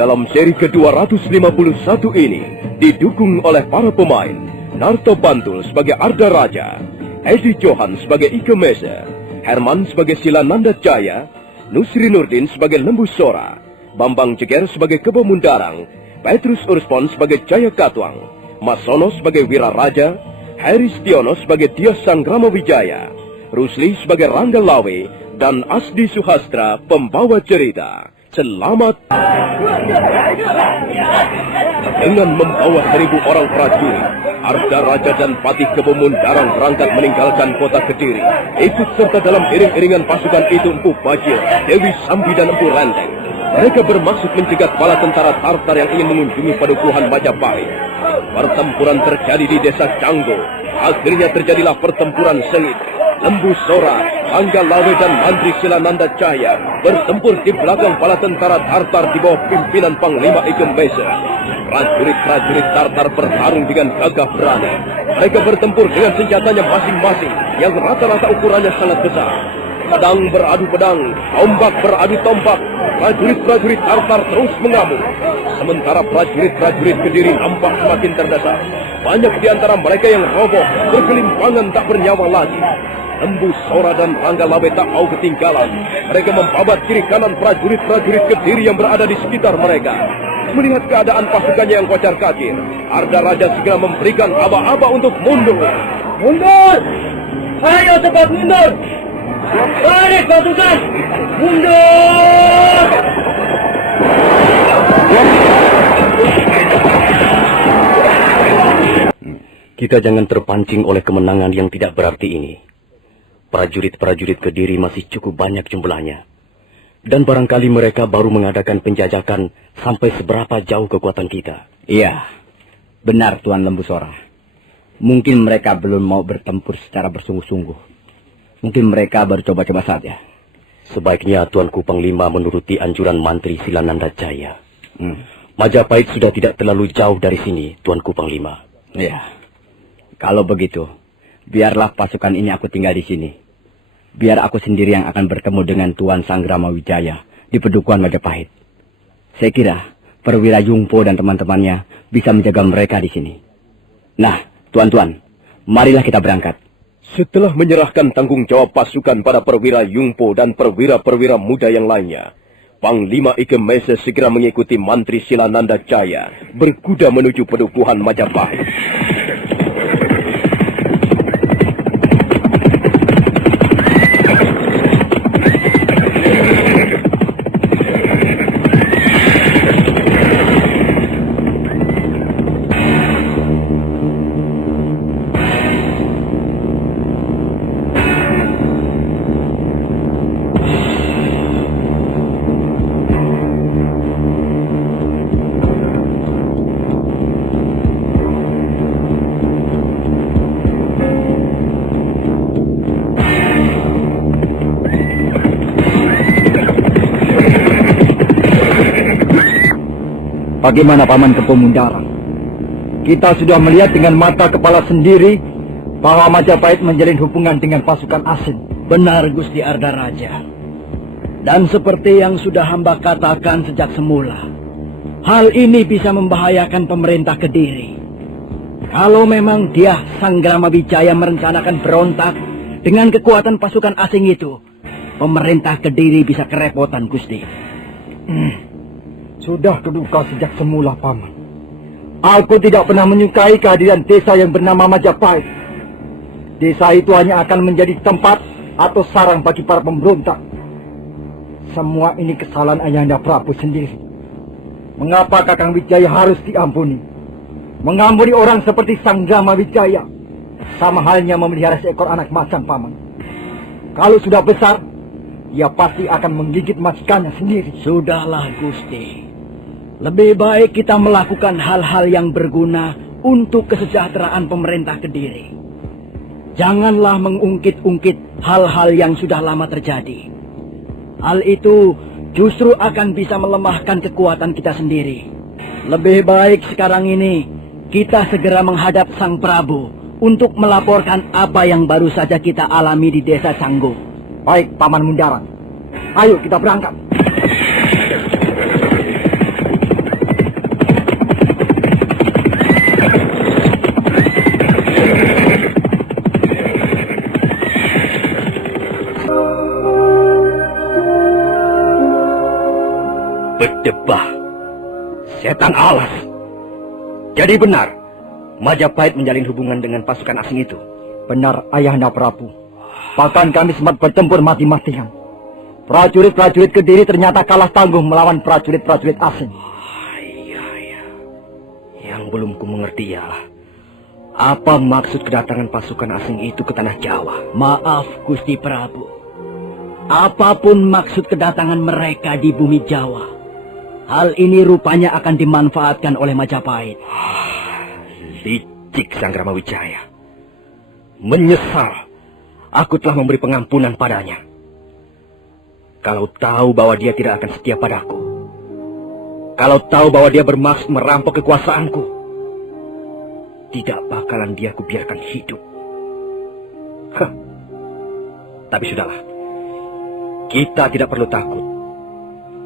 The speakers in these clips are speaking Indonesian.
Dalam seri ke-251 ini didukung oleh para pemain Narto Bantul sebagai Arda Raja, Edi Johan sebagai Ike Mese, Herman sebagai Silananda Jaya, Nusri Nurdin sebagai Lembu Sora, Bambang Jeger sebagai Kebo Mundarang, Petrus Urspon sebagai Jaya Katuang, Mas Sono sebagai Wira Raja, Heri Stiono sebagai Dias Sanggrama Wijaya, Rusli sebagai Rangga Lawe, dan Asdi Suhastra pembawa cerita. Selamat dengan membawa 1.000 orang prajurit, Arda Raja dan Patih Kebo Mundarang berangkat meninggalkan kota Kediri. Ikut serta dalam iring-iringan pasukan itu Empu Bajil, Dewi Sambi dan Empu Renteng. Mereka bermaksud mencegat bala tentara Tartar yang ingin mengunjungi padukuhan Majapahit. Pertempuran terjadi di desa Canggo. Akhirnya terjadilah pertempuran sengit. Lembu Sora, Rangga Lawe dan Mantri Silananda Jaya bertempur di belakang bala tentara Tartar di bawah pimpinan Panglima Ike Mese. Prajurit-prajurit Tartar bertarung dengan gagah berani. Mereka bertempur dengan senjatanya masing-masing yang rata-rata ukurannya sangat besar. Pedang beradu pedang, tombak beradu tombak. Prajurit-prajurit Tartar terus mengamuk. Sementara prajurit-prajurit Kediri nampak semakin terdesak. Banyak di antara mereka yang roboh, berkelimpangan tak bernyawa lagi. Lembu Sora dan Rangga Lawe tak mau ketinggalan. Mereka membabat kiri kanan prajurit-prajurit Kediri yang berada di sekitar mereka. Melihat keadaan pasukannya yang kocar-kacir, Arda Raja segera memberikan aba-aba untuk mundur. Mundur! Ayo cepat mundur! Balik pasukan! Mundur! Kita jangan terpancing oleh kemenangan yang tidak berarti ini. Prajurit-prajurit Kediri masih cukup banyak jumlahnya. Dan barangkali mereka baru mengadakan penjajakan sampai seberapa jauh kekuatan kita. Iya, benar Tuan Lembu Sora. Mungkin mereka belum mau bertempur secara bersungguh-sungguh. Mungkin mereka baru coba-coba saja. Sebaiknya Tuanku Panglima menuruti anjuran Mantri Silananda Jaya. Majapahit sudah tidak terlalu jauh dari sini, Tuanku Panglima. Iya, kalau begitu, biarlah pasukan ini aku tinggal di sini. Biar aku sendiri yang akan bertemu dengan Tuan Sanggrama Wijaya di Padukuhan Majapahit. Saya kira Perwira Yungpo dan teman-temannya bisa menjaga mereka di sini. Nah, tuan-tuan, marilah kita berangkat. Setelah menyerahkan tanggung jawab pasukan pada Perwira Yungpo dan perwira-perwira muda yang lainnya, Panglima Ike Mese segera mengikuti Mantri Silananda Jaya berkuda menuju Padukuhan Majapahit. Bagaimana Paman Kebo Mundarang? Kita sudah melihat dengan mata kepala sendiri bahwa Majapahit menjalin hubungan dengan pasukan asing. Benar Gusti Arda Raja. Dan seperti yang sudah hamba katakan sejak semula, hal ini bisa membahayakan pemerintah Kediri. Kalau memang dia Sanggrama Wijaya merencanakan berontak dengan kekuatan pasukan asing itu, pemerintah Kediri bisa kerepotan Gusti. Sudah keduga sejak semula, Paman. Aku tidak pernah menyukai kehadiran desa yang bernama Majapahit. Desa itu hanya akan menjadi tempat atau sarang bagi para pemberontak. Semua ini kesalahan Ayahanda Prabu sendiri. Mengapa Kakang Wijaya harus diampuni? Mengampuni orang seperti Sanggrama Wijaya sama halnya memelihara seekor anak macan, Paman. Kalau sudah besar, ia pasti akan menggigit majikannya sendiri. Sudahlah Gusti. Lebih baik kita melakukan hal-hal yang berguna untuk kesejahteraan pemerintah Kediri. Janganlah mengungkit-ungkit hal-hal yang sudah lama terjadi. Hal itu justru akan bisa melemahkan kekuatan kita sendiri. Lebih baik sekarang ini kita segera menghadap Sang Prabu untuk melaporkan apa yang baru saja kita alami di desa Canggo. Baik, Paman Mundarang. Ayo kita berangkat. Berdebah. Setan alas. Jadi benar, Majapahit menjalin hubungan dengan pasukan asing itu. Benar, Ayahanda Prabu. Bahkan kami sempat bertempur mati-matian. Prajurit-prajurit Kediri ternyata kalah tangguh melawan prajurit-prajurit asing. Iya. Yang belum ku mengerti ialah apa maksud kedatangan pasukan asing itu ke tanah Jawa. Maaf, Gusti Prabu. Apapun maksud kedatangan mereka di bumi Jawa, hal ini rupanya akan dimanfaatkan oleh Majapahit. Licik Sanggrama Wijaya. Menyesal aku telah memberi pengampunan padanya. Kalau tahu bahwa dia tidak akan setia padaku, kalau tahu bahwa dia bermaksud merampok kekuasaanku, tidak bakalan dia kubiarkan hidup. Tapi sudahlah, kita tidak perlu takut,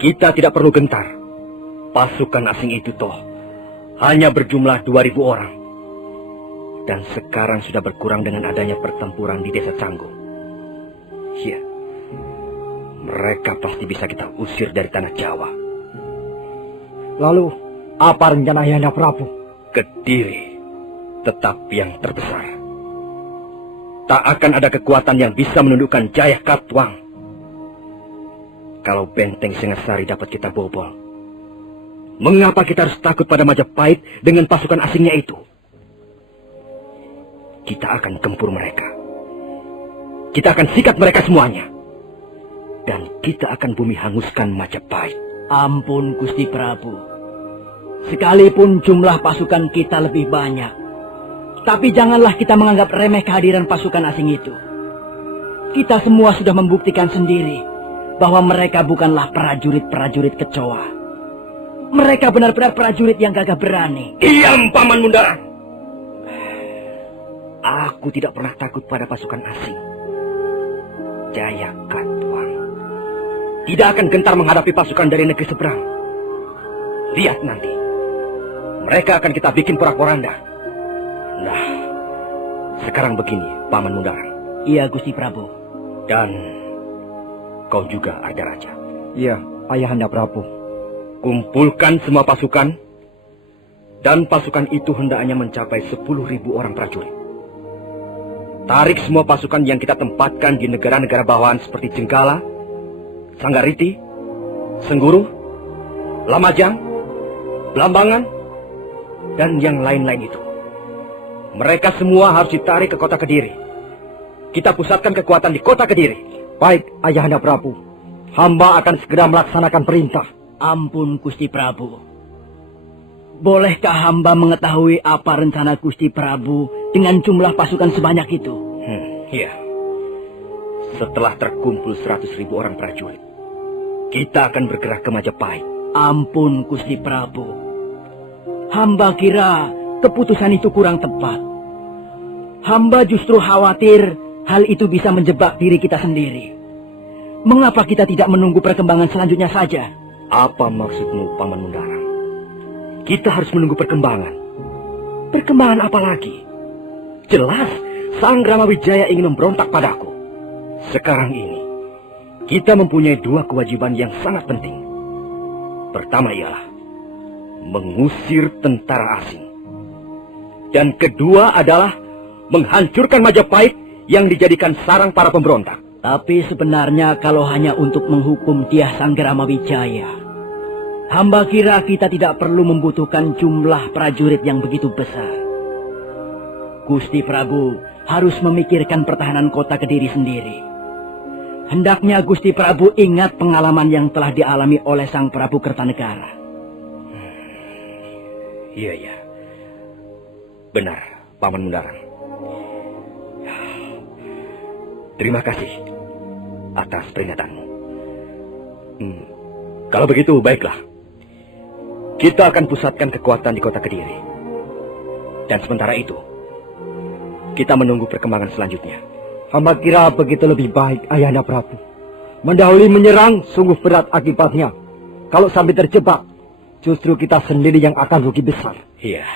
kita tidak perlu gentar. Pasukan asing itu toh hanya berjumlah 2.000 orang. Dan sekarang sudah berkurang dengan adanya pertempuran di Desa Canggu. Ya, mereka pasti bisa kita usir dari tanah Jawa. Lalu, apa rencana Ayahanda Prabu? Kediri tetap yang terbesar. Tak akan ada kekuatan yang bisa menundukkan Jaya Katuang. Kalau benteng Singasari dapat kita bobol, mengapa kita harus takut pada Majapahit dengan pasukan asingnya itu? Kita akan gempur mereka. Kita akan sikat mereka semuanya. Dan kita akan bumi hanguskan Majapahit. Ampun, Gusti Prabu. Sekalipun jumlah pasukan kita lebih banyak, tapi janganlah kita menganggap remeh kehadiran pasukan asing itu. Kita semua sudah membuktikan sendiri bahwa mereka bukanlah prajurit-prajurit kecoa. Mereka benar-benar prajurit yang gagah berani. Diam, Paman Mundarang! Aku tidak pernah takut pada pasukan asing. Jaya Katuang tidak akan gentar menghadapi pasukan dari negeri seberang. Lihat nanti, mereka akan kita bikin porak-poranda. Nah, sekarang begini, Paman Mundarang. Iya, Gusti Prabu. Dan kau juga, Arda Raja. Iya, Ayahanda Prabu. Kumpulkan semua pasukan, dan pasukan itu hendaknya mencapai 10.000 orang prajurit. Tarik semua pasukan yang kita tempatkan di negara-negara bawahan seperti Jenggala, Sanggariti, Sengguru, Lamajang, Blambangan, dan yang lain-lain itu. Mereka semua harus ditarik ke kota Kediri. Kita pusatkan kekuatan di kota Kediri. Baik, Ayahanda Prabu. Hamba akan segera melaksanakan perintah. Ampun, Gusti Prabu. Bolehkah hamba mengetahui apa rencana Gusti Prabu dengan jumlah pasukan sebanyak itu? Iya. Setelah terkumpul 100.000 orang prajurit, kita akan bergerak ke Majapahit. Ampun, Gusti Prabu. Hamba kira keputusan itu kurang tepat. Hamba justru khawatir hal itu bisa menjebak diri kita sendiri. Mengapa kita tidak menunggu perkembangan selanjutnya saja? Apa maksudmu, Paman Mundarang? Kita harus menunggu perkembangan. Perkembangan apa lagi? Jelas, Sanggrama Wijaya ingin memberontak padaku. Sekarang ini, kita mempunyai 2 kewajiban yang sangat penting. Pertama ialah mengusir tentara asing. Dan kedua adalah menghancurkan Majapahit yang dijadikan sarang para pemberontak. Tapi sebenarnya kalau hanya untuk menghukum Dyah Sanggrama Wijaya, hamba kira kita tidak perlu membutuhkan jumlah prajurit yang begitu besar. Gusti Prabu harus memikirkan pertahanan kota Kediri sendiri. Hendaknya Gusti Prabu ingat pengalaman yang telah dialami oleh Sang Prabu Kertanegara. Iya. Benar, Paman Mundarang. Terima kasih atas peringatanmu. Kalau begitu, baiklah. Kita akan pusatkan kekuatan di kota Kediri. Dan sementara itu, kita menunggu perkembangan selanjutnya. Hamba kira begitu lebih baik, Ayahanda Prabu. Mendahului menyerang sungguh berat akibatnya. Kalau sampai terjebak, justru kita sendiri yang akan rugi besar. Iya.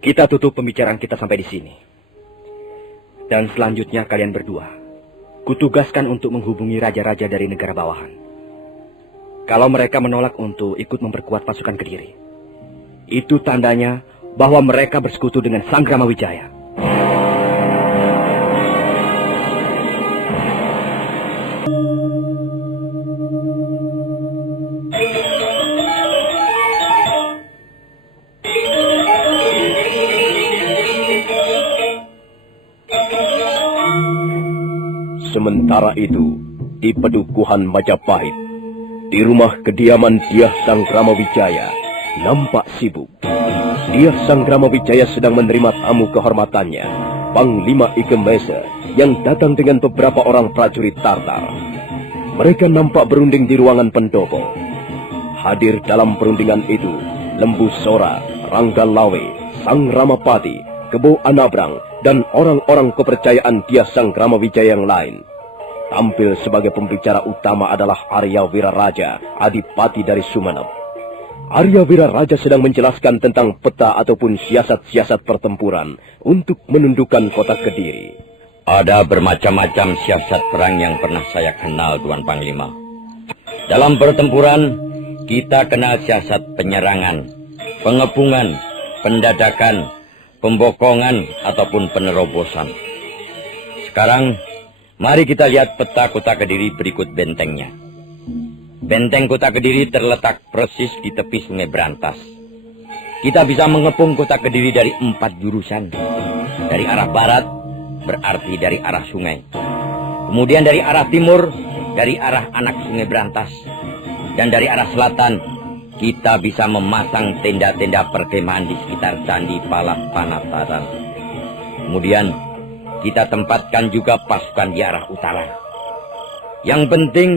Kita tutup pembicaraan kita sampai di sini. Dan selanjutnya kalian berdua, kutugaskan untuk menghubungi raja-raja dari negara bawahan. Kalau mereka menolak untuk ikut memperkuat pasukan Kediri, itu tandanya bahwa mereka bersekutu dengan Sanggrama Wijaya. Sementara itu, di Pedukuhan Majapahit, di rumah kediaman Dyah Sanggrama Wijaya, nampak sibuk. Dyah Sanggrama Wijaya sedang menerima tamu kehormatannya, Panglima Ike Mese, yang datang dengan beberapa orang prajurit Tartar. Mereka nampak berunding di ruangan pendopo. Hadir dalam perundingan itu, Lembu Sora, Rangga Lawe, Sang Ramapati, Kebo Anabrang, dan orang-orang kepercayaan Dyah Sanggrama Wijaya yang lain. Tampil sebagai pembicara utama adalah Arya Wiraraja, Adipati dari Sumenep. Arya Wiraraja sedang menjelaskan tentang peta ataupun siasat-siasat pertempuran untuk menundukkan kota Kediri. Ada bermacam-macam siasat perang yang pernah saya kenal, Tuan Panglima. Dalam pertempuran, kita kenal siasat penyerangan, pengepungan, pendadakan, pembokongan, ataupun penerobosan. Sekarang, mari kita lihat peta kota Kediri berikut bentengnya. Benteng kota Kediri terletak persis di tepi Sungai Brantas. Kita bisa mengepung kota Kediri dari 4 jurusan. Dari arah barat, berarti dari arah sungai. Kemudian dari arah timur, dari arah anak Sungai Brantas. Dan dari arah selatan, kita bisa memasang tenda-tenda perkemahan di sekitar Candi Palas Panataran. Kemudian, kita tempatkan juga pasukan di arah utara. Yang penting,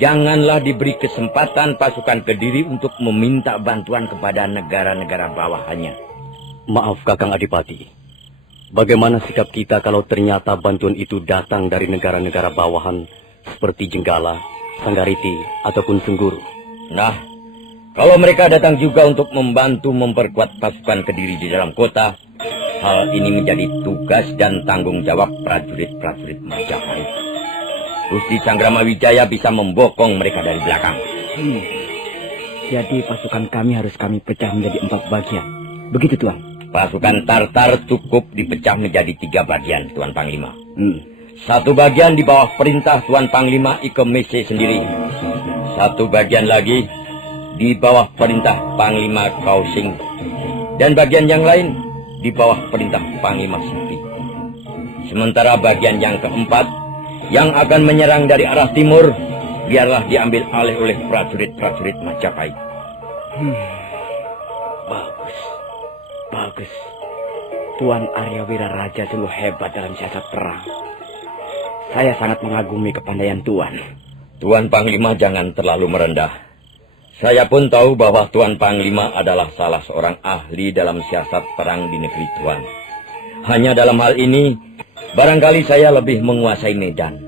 janganlah diberi kesempatan pasukan Kediri untuk meminta bantuan kepada negara-negara bawahannya. Maaf Kakang Adipati, bagaimana sikap kita kalau ternyata bantuan itu datang dari negara-negara bawahan seperti Jenggala, Sanggariti, ataupun Sengguru? Nah, kalau mereka datang juga untuk membantu memperkuat pasukan Kediri di dalam kota, hal ini menjadi tugas dan tanggung jawab prajurit-prajurit Majapahit. Gusti Sanggrama Wijaya bisa membokong mereka dari belakang. Jadi pasukan kami harus kami pecah menjadi 4 bagian. Begitu, Tuan? Pasukan Tartar cukup dipecah menjadi 3 bagian, Tuan Panglima. 1 bagian di bawah perintah Tuan Panglima Ike Mese sendiri. 1 bagian lagi di bawah perintah Panglima Kausing. Dan bagian yang lain di bawah perintah Panglima Sipi. Sementara bagian yang keempat, yang akan menyerang dari arah timur, biarlah diambil alih oleh prajurit-prajurit Majapahit. Bagus. Tuan Arya Wiraraja sungguh hebat dalam siasat perang. Saya sangat mengagumi kepandaian Tuan. Tuan Panglima jangan terlalu merendah. Saya pun tahu bahwa Tuan Panglima adalah salah seorang ahli dalam siasat perang di negeri Tuan. Hanya dalam hal ini, barangkali saya lebih menguasai medan.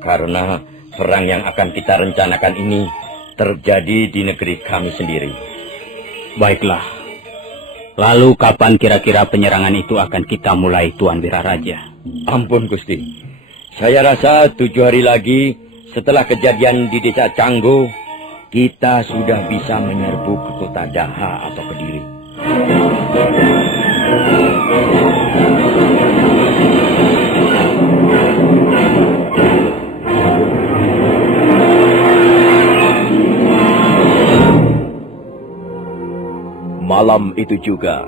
Karena perang yang akan kita rencanakan ini terjadi di negeri kami sendiri. Baiklah. Lalu kapan kira-kira penyerangan itu akan kita mulai, Tuan Wiraraja? Ampun Gusti. Saya rasa 7 hari lagi setelah kejadian di desa Canggu, kita sudah bisa menyerbu ke kota Daha atau Kediri. Malam itu juga,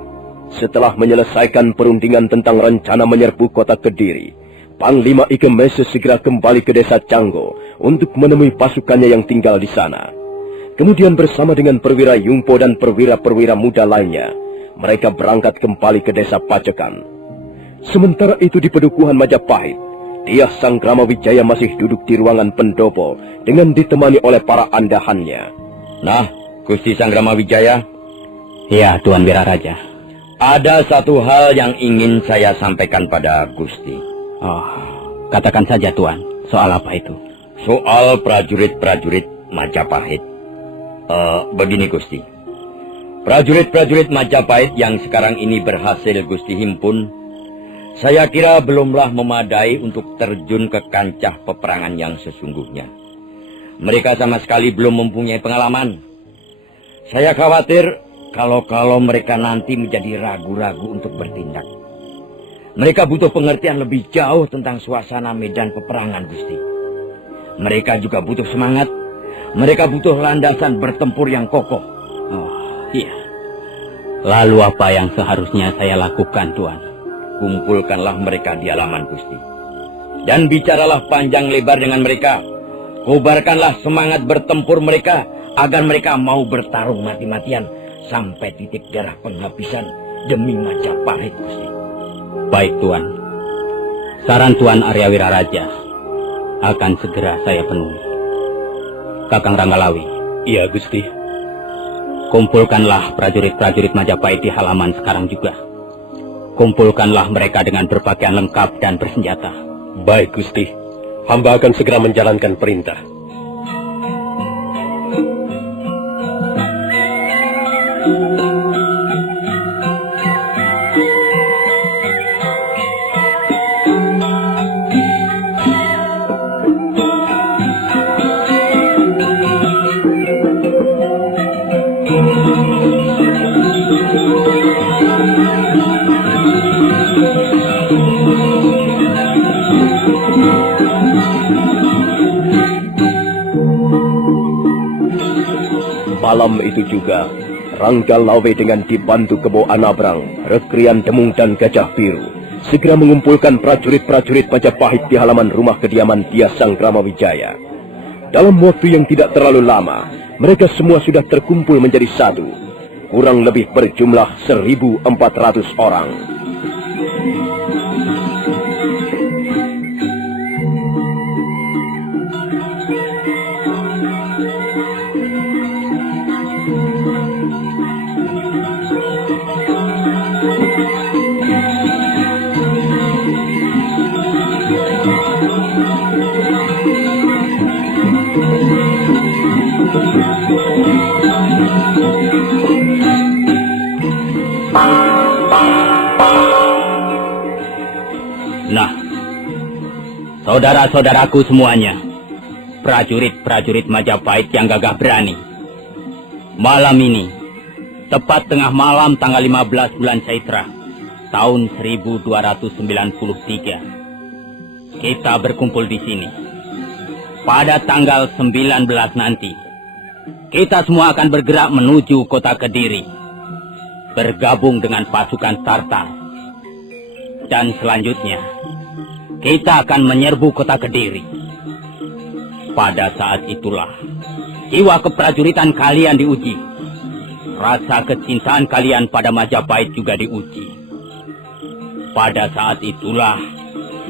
setelah menyelesaikan perundingan tentang rencana menyerbu kota Kediri, Panglima Ike Mese segera kembali ke desa Canggu untuk menemui pasukannya yang tinggal di sana. Kemudian bersama dengan perwira Yungpo dan perwira-perwira muda lainnya, mereka berangkat kembali ke desa Pacekan. Sementara itu di Pedukuhan Majapahit, Dyah Sanggrama Wijaya masih duduk di ruangan pendopo dengan ditemani oleh para andahannya. Nah, Gusti Sanggrama Wijaya. Ya, Tuan Wiraraja. Ada satu hal yang ingin saya sampaikan pada Gusti. Katakan saja, Tuan. Soal apa itu? Soal prajurit-prajurit Majapahit. Begini Gusti. Prajurit-prajurit Majapahit yang sekarang ini berhasil Gusti himpun, saya kira belumlah memadai untuk terjun ke kancah peperangan yang sesungguhnya. Mereka sama sekali belum mempunyai pengalaman. Saya khawatir kalau mereka nanti menjadi ragu-ragu untuk bertindak. Mereka butuh pengertian lebih jauh tentang suasana medan peperangan, Gusti. Mereka juga butuh semangat. Mereka butuh landasan bertempur yang kokoh. Oh, iya. Lalu apa yang seharusnya saya lakukan, Tuan? Kumpulkanlah mereka di halaman, Gusti. Dan bicaralah panjang lebar dengan mereka. Kobarkanlah semangat bertempur mereka agar mereka mau bertarung mati-matian sampai titik darah penghabisan demi Majapahit, Gusti. Baik, Tuan. Saran Tuan Arya Wiraraja akan segera saya penuhi. Kakang Ranggalawi. Iya, Gusti. Kumpulkanlah prajurit-prajurit Majapahit di halaman sekarang juga. Kumpulkanlah mereka dengan berpakaian lengkap dan bersenjata. Baik, Gusti. Hamba akan segera menjalankan perintah. Malam itu juga, Ranggalawe dengan dibantu Kebo Anabrang, Rekrian Demung dan Gajah Biru segera mengumpulkan prajurit-prajurit Majapahit di halaman rumah kediaman Dia Sanggramawijaya. Dalam waktu yang tidak terlalu lama, mereka semua sudah terkumpul menjadi satu, kurang lebih berjumlah 1.400 orang. Nah, saudara-saudaraku semuanya, prajurit-prajurit Majapahit yang gagah berani. Malam ini, tepat tengah malam tanggal 15 bulan Caitra, tahun 1293, kita berkumpul di sini. Pada tanggal 19 nanti, kita semua akan bergerak menuju kota Kediri, bergabung dengan pasukan Tartar. Dan selanjutnya, kita akan menyerbu kota Kediri. Pada saat itulah, jiwa keprajuritan kalian diuji. Rasa kecintaan kalian pada Majapahit juga diuji. Pada saat itulah,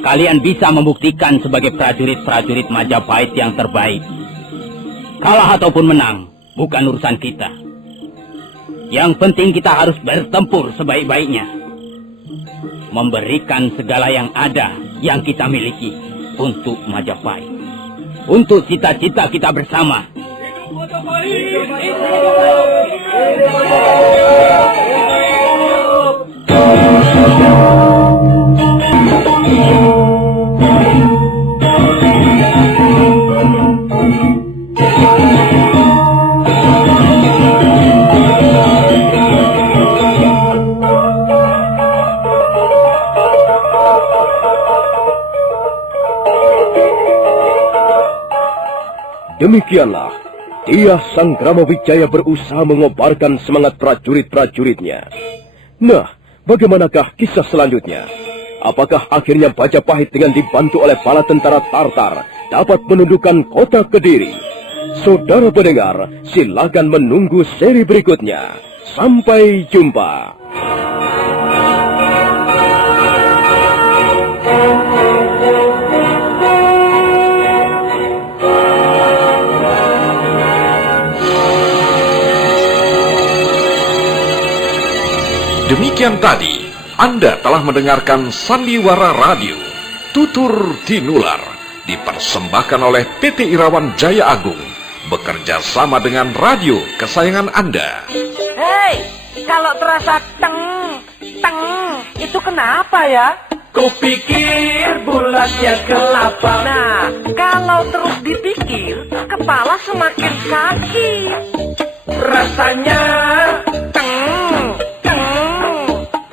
kalian bisa membuktikan sebagai prajurit-prajurit Majapahit yang terbaik. Kalah ataupun menang, bukan urusan kita. Yang penting kita harus bertempur sebaik-baiknya. Memberikan segala yang ada, yang kita miliki untuk Majapahit. Untuk cita-cita kita bersama. Hidup Majapahit! Demikianlah, Dia Sanggramawijaya berusaha mengobarkan semangat prajurit-prajuritnya. Nah, bagaimanakah kisah selanjutnya? Apakah akhirnya Majapahit dengan dibantu oleh bala tentara Tartar dapat menundukkan kota Kediri? Saudara pendengar, silakan menunggu seri berikutnya. Sampai jumpa. Demikian tadi, Anda telah mendengarkan Sandiwara Radio, Tutur Tinular, dipersembahkan oleh PT Irawan Jaya Agung, bekerja sama dengan radio kesayangan Anda. Hei, kalau terasa teng, itu kenapa ya? Kupikir bulatnya kelapa. Nah, kalau terus dipikir, kepala semakin sakit. Rasanya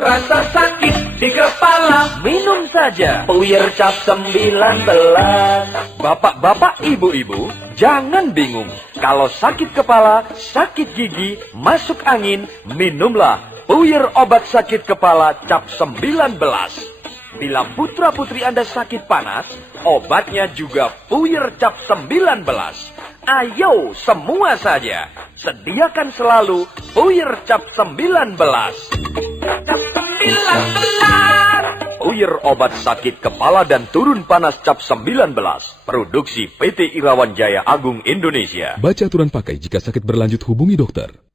rasa sakit di kepala. Minum saja Puyer Cap 19. Bapak-bapak, ibu-ibu, jangan bingung. Kalau sakit kepala, sakit gigi, masuk angin, minumlah Puyer obat sakit kepala Cap 19. Bila putra-putri Anda sakit panas, obatnya juga Puyer Cap 19. Ayo semua saja, sediakan selalu Puyer Cap 19. Cap 19. Puyer obat sakit kepala dan turun panas Cap 19. Produksi PT Irawan Jaya Agung Indonesia. Baca aturan pakai jika sakit berlanjut hubungi dokter.